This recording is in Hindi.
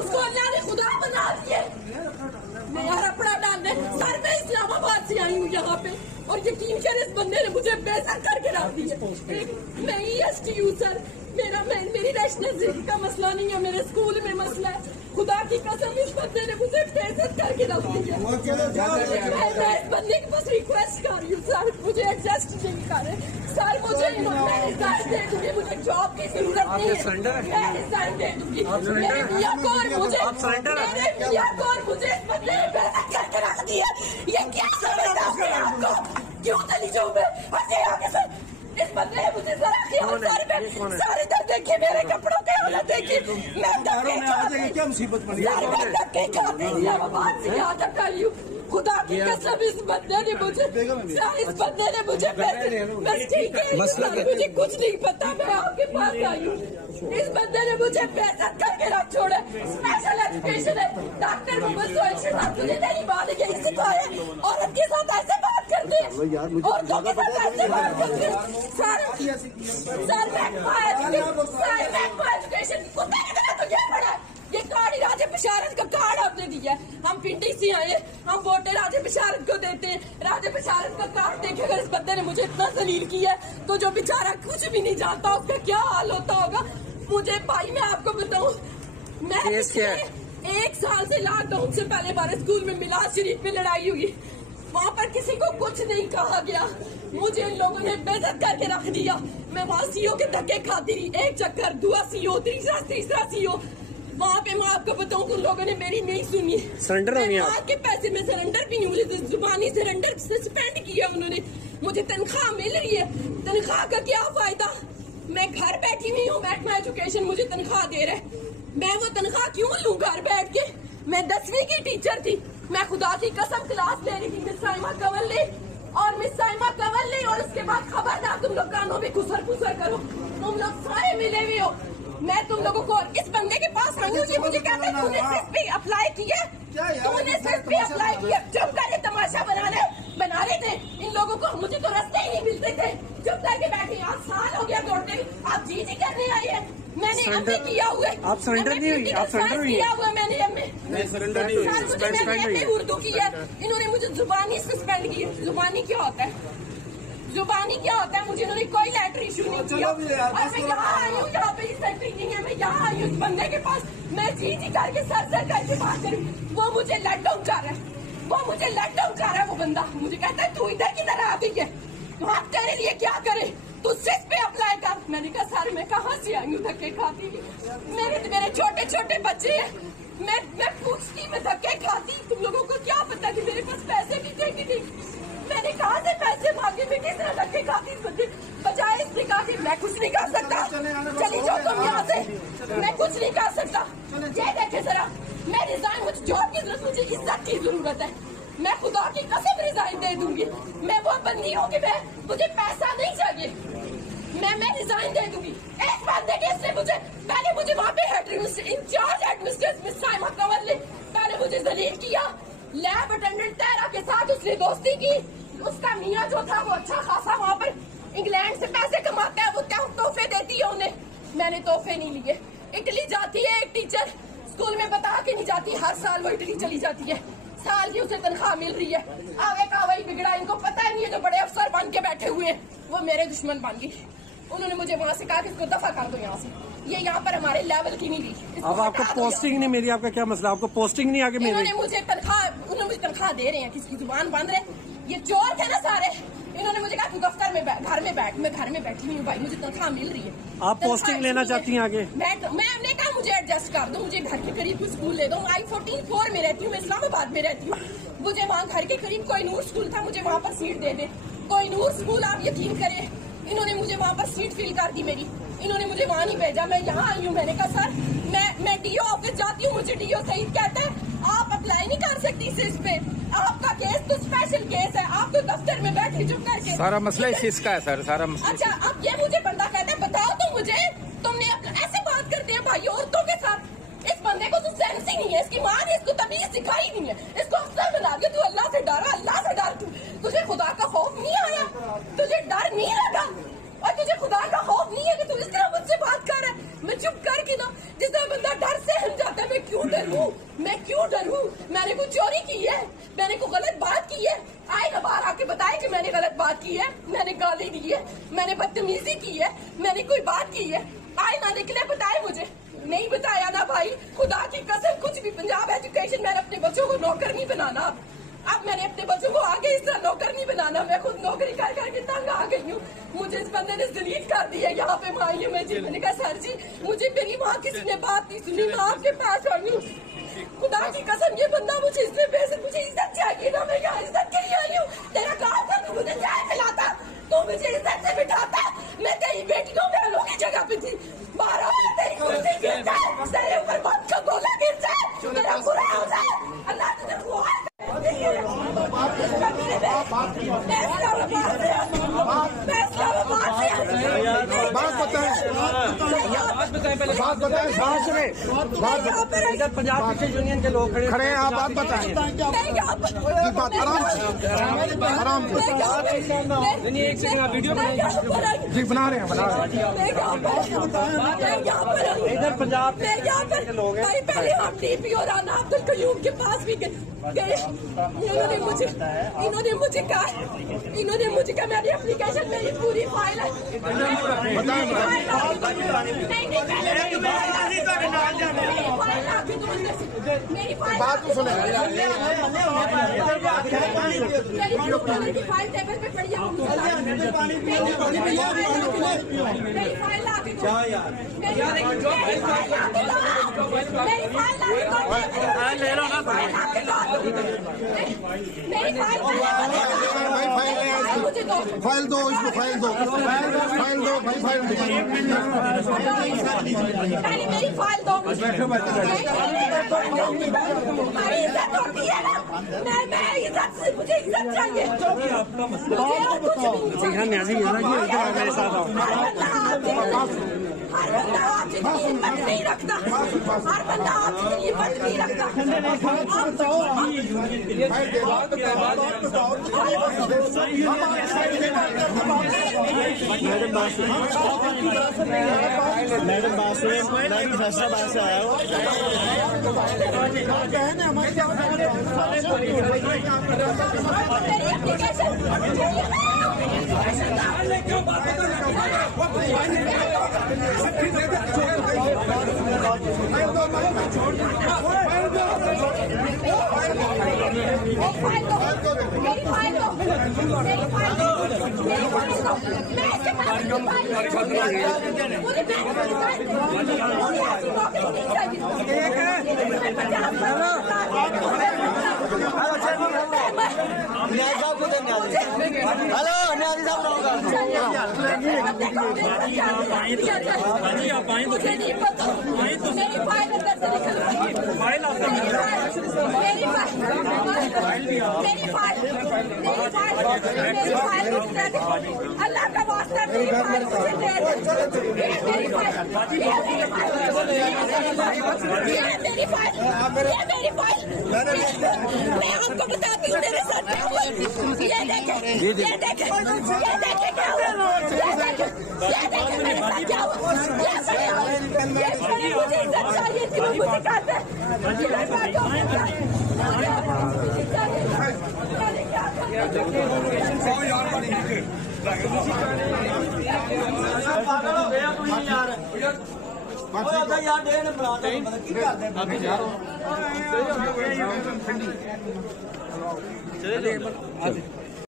उसको अल्लाह ने खुदा बना दिए। मैं यार अपना डालने सर में इस्लामाबाद से आई हूँ यहाँ पे, और यकीन कर इस बंदे ने मुझे बेइज्जत करके रख दिया। मैं EST हूँ सर, मेरी नेशनलिटी का मसला नहीं है, मेरे स्कूल में मसला है। खुदा की कसम इस बंदे ने मुझे बेइज्जत करके रख दिया। मैं इस बंदे की बस रिक्वेस्ट कर रही हूँ सर, मुझे एडजस्ट नहीं कर रहे सर, मुझे रिजाइन दे दूंगी, मुझे जॉब की जरूरत नहीं है, मैं रिजाइन दे दूंगी। मेरे मियां को और मुझे इस बंदे ने बेइज्जत करके रख दिया। ये क्या समझता है आपको? क्यों चली जाऊँ मैं? सर इस बंदे ने मुझे जरा सारे दर्द देखिए, मेरे कपड़ों के हालत देखिए, मैं क्या मुसीबत पड़ी है। इस्लामाबाद से यहाँ तक आई हूँ, खुदा की कसम इस बंदे ने मुझे मुझे कुछ नहीं पता, मैं आपके पास आई हूँ। इस बंदे ने मुझे बेइज्जत करके रख छोड़ा। स्पेशल एजुकेशन है, डॉक्टर मोहम्मद सोहेल साहब मुझे मेरी बात यही सिखाया, औरत के साथ ऐसे बात करते हैं, औरतों के साथ ऐसे बात करते हैं। सर एजुकेशन कुत्ते की तरह तो ये पड़ा है। ये कार्ड राजे बिशारत का कार्ड आपने दिया है, हम पिंडी से आए, हम वोटे राजे बिशारत को देते हैं। राजे बिशारत का कार्ड देखे अगर इस बंदे ने मुझे इतना जलील किया है, तो जो बेचारा कुछ भी नहीं जानता उसका क्या हाल होता होगा। मुझे भाई मैं आपको बताऊं, मैं 1 साल से लॉकडाउन से पहले बार स्कूल में मिलाद शरीफ में लड़ाई हुई, वहाँ पर किसी को कुछ नहीं कहा गया, मुझे इन लोगों ने बेइज्जत करके रख दिया। मैं वहाँ CO के धक्के खाती रही, एक चक्कर, दूसरा CO, तीसरा CO। वहाँ पे मैं आपको बताऊँ उन लोगों ने मेरी नहीं सुनी। सरेंडर माँ के पैसे में सरेंडर भी नहीं, मुझे जुबानी सरेंडर सस्पेंड किया उन्होंने। मुझे तनख्वाह मिल रही है, तनख्वाह का क्या फायदा? मैं घर बैठी हुई हूँ, महकमा एजुकेशन मुझे तनख्वाह दे रहा है, मैं वो तनख्वाह क्यों लूँ घर बैठ के? मैं 10वीं की टीचर थी, मैं खुदा की कसम क्लास ले रही थी, मिस साइमा कंवल और उसके बाद खबरदार तुम लोग कानों में खुसर करो, तुम लोग सारे मिले हुए हो। मैं तुम लोगों को इस बंदे के पास आई हूँ, ये मुझे कहते हैं तूने SSP अप्लाई किया, तूने SSP अप्लाई किया, चुप कर, तमाशा बना रहे थे इन लोगों को, मुझे तो रास्ते ही नहीं मिलते थे, चुप करके बैठे। आज साल हो गया दौड़ते, आप जी करने आई है, मैंने MA किया हुआ है, आप सरेंडर नहीं हुई, आप सरेंडर किया हुआ है, मैंने MA उर्दू किया, इन्होंने मुझे जुबानी सस्पेंड की। जुबानी क्या होता है? मुझे इन्होंने कोई लेटर इशू नहीं किया, और मैं यहाँ आई हूँ, यहाँ पे फैक्ट्री नहीं है, मैं यहाँ आई हूँ इस बंदे के पास, मैं जी करके सर करके बात करूँ, वो मुझे लट डाउन कर रहा है, वो बंदा मुझे कहता है तू इधर की तरह आ गई है, आप तेरे लिए क्या करे, तू SSP पे अप्लाई कर। मैंने कहा सर मैं कहाँ से आई हूँ धक्के खाती, मेरे छोटे बच्चे हैं, मैं पूछती, मैं धक्के खाती, तुम लोगों को क्या पता कि मेरे पास पैसे भी थे कि नहीं, मैंने कहा से पैसे मांगे, मैं किस तरह धक्के खाती, बजाय इसने कहा कि मैं कुछ नहीं कर सकता, चली जाओ तुम यहाँ से, मैं कुछ नहीं कर सकता। ये देखे जरा, मैं रिजाइन, मुझे जॉब की जरूरत, मुझे इज्जत की जरूरत है, मैं खुदा की कसम रिजाइन दे दूंगी, मैं वो बंदी हूँ कि मुझे पैसा नहीं चाहिए, मैं रिजाइन दे दूंगी। एक बंदे के इसने मुझे वहाँ पे incharge administrator miss Saima Kanwal ने पहले मुझे जलील किया, लैब अटेंडेंट तेरा के साथ उसने दोस्ती की, उसका मियाँ जो था वो अच्छा खासा वहाँ पर इंग्लैंड से पैसे कमाता है, वो तोहफे देती है उन्हें, मैंने तोहफे नहीं लिए। इटली जाती है एक टीचर, स्कूल में बता के नहीं जाती, हर साल वो इटली चली जाती है, साल की उसे तनख्वाह मिल रही है, आगे का वही बिगड़ा, इनको पता ही नहीं है, जो बड़े अफसर बन के बैठे हुए हैं वो मेरे दुश्मन बन गई। उन्होंने मुझे वहाँ से कहा कि इसको दफा कर दो यहाँ से, ये यहाँ पर हमारे लेवल की नहीं गई। अब आपको पोस्टिंग नहीं मिली, आपका क्या मसला? आपको पोस्टिंग नहीं आगे मिली? उन्होंने मुझे तनख्वाह दे रहे हैं, किसकी जुबान बंद रहे, ये चोर थे ना सारे, इन्होंने मुझे कहा तू दफ्तर में घर में बैठ, मैं घर में बैठी हुई हूँ भाई, मुझे तनख्वाह मिल रही है। आप पोस्टिंग लेना चाहती हैं आगे? मैंने कहा मुझे एडजस्ट कर दो, मुझे घर के करीब स्कूल ले दो, I-14 4 में रहती हूँ, मैं इस्लामाबाद में रहती हूँ, मुझे वहाँ घर के करीब कोहिनूर स्कूल था, मुझे वहाँ पर सीट दे दे। कोहिनूर स्कूल आप यकीन करें, इन्होंने मुझे वहाँ पर सीट फिल कर दी मेरी, इन्होंने मुझे वहाँ नहीं भेजा, मैं यहाँ आई हूँ। मैंने कहा सर मैं DO ऑफिस जाती हूँ, मुझे DO सईद कहता है आप अप्लाई नहीं कर सकती इस पे, आपका केस तो स्पेशल केस है, आप तो दफ्तर में बैठे चुप करके, सारा मसला इसी का है सर, सारा मसला। अच्छा अब ये मुझे बंदा कहता है बताओ तो मुझे, तुमने ऐसे बात करते हैं भाई औरतों के साथ, इस बंदे को तो सेंस ही नहीं है, इसकी माँ ने इसको तमीज सिखाई नहीं है, इसको अफसर बना दिया, तू अल्लाह से डर, तुझे खुदा का खौफ नहीं आया, तुझे डर नहीं लगा, और तुझे खुदा का खौफ नहीं है कि तू इस तरह मुझसे बात कर रहा है। मैं चुप करके ना, जिस तरह बंदा डर से हिल जाता है, मैं क्यों डरूं? मैं क्यों डरूं? मैंने कोई चोरी की है? मैंने कोई गलत बात की है? आए ना बाहर आके बताए कि मैंने गलत बात की है, मैंने गाली दी है, मैंने बदतमीजी की है, मैंने कोई बात की है? आए ना निकले, बताए मुझे। नहीं बताया ना भाई, खुदा की कसम कुछ भी। पंजाब एजुकेशन, मैंने अपने बच्चों को नौकर नहीं बनाना। अब मैंने अपने बच्चों को आगे इस तरह नौकर नहीं बनाना। मैं खुद नौकरी कर करके तंग आ गई हूँ। मुझे इस बंदे ने डिलीट कर दिया यहाँ पे माइले में जी। मैंने कहा सर जी, मुझे मेरी माँ किसी ने बात नहीं सुनी, मैं आपके पास आई हूँ। खुदा की कसम, ये बंदा मुझे इसमें पैसे, मुझे इज्जत चाहिए ना। मैं यहाँ इज्जत के लिए आई हूँ। तेरा काम था तू मुझे चाय पिलाता, तू मुझे इज्जत से बिठाता। मैं तेरी बेटियों बहनों की जगह पे थी। 12 तेरी कुर्सी गिर जाए, तेरे ऊपर बंद का गोला गिर जाए, तेरा बुरा हो जाए, अल्लाह तुझे पंजाब क्रिकेट यूनियन के लोग खड़े हैं, आप बात बताएं। बात आराम जी बना रहे हैं इधर पंजाब के लोग हैं। पहले हम टीपी और राना अब्दुल कयूम के पास भी गए। इन्होंने मुझे कहा मेरी एप्लीकेशन, मेरी पूरी फाइल है। मेरी बात तो सुने। मेरी फाइल टेबल पे पड़ी है। मेरी फाइल ला के दो यार। मेरी फाइल ले लो ना। फाइल दो, इसको फाइल दो, फाइल दो भाई, फाइल दो। पहले मेरी फाइल दो। हमारी इज्जत होती है ना। मैं इज्जत से, मुझे इज्जत चाहिए। मेरे साथ हर बंदा आपसे हिम्मत नहीं रखता। हर बंदा आपसे हिम्मत नहीं रखता। मैडम बात सुनिए, मैं फैसलाबाद से आया हूँ। हेलो न्याजी साहब, मुझे नहीं पता। मेरी फाइल अंदर से निकल गई। अल्लाह का वास्ता मेरी फाइल मुझे दे दे। मेरी फाइल, मेरी फाइल, मैं आपको बताती हूँ मेरे साथ क्या हुआ। ये देखे क्या हुआ, ये देखे मेरे साथ क्या हुआ। मुझे इज्जत चाहिए थी, वो मुझे कहते हैं। यार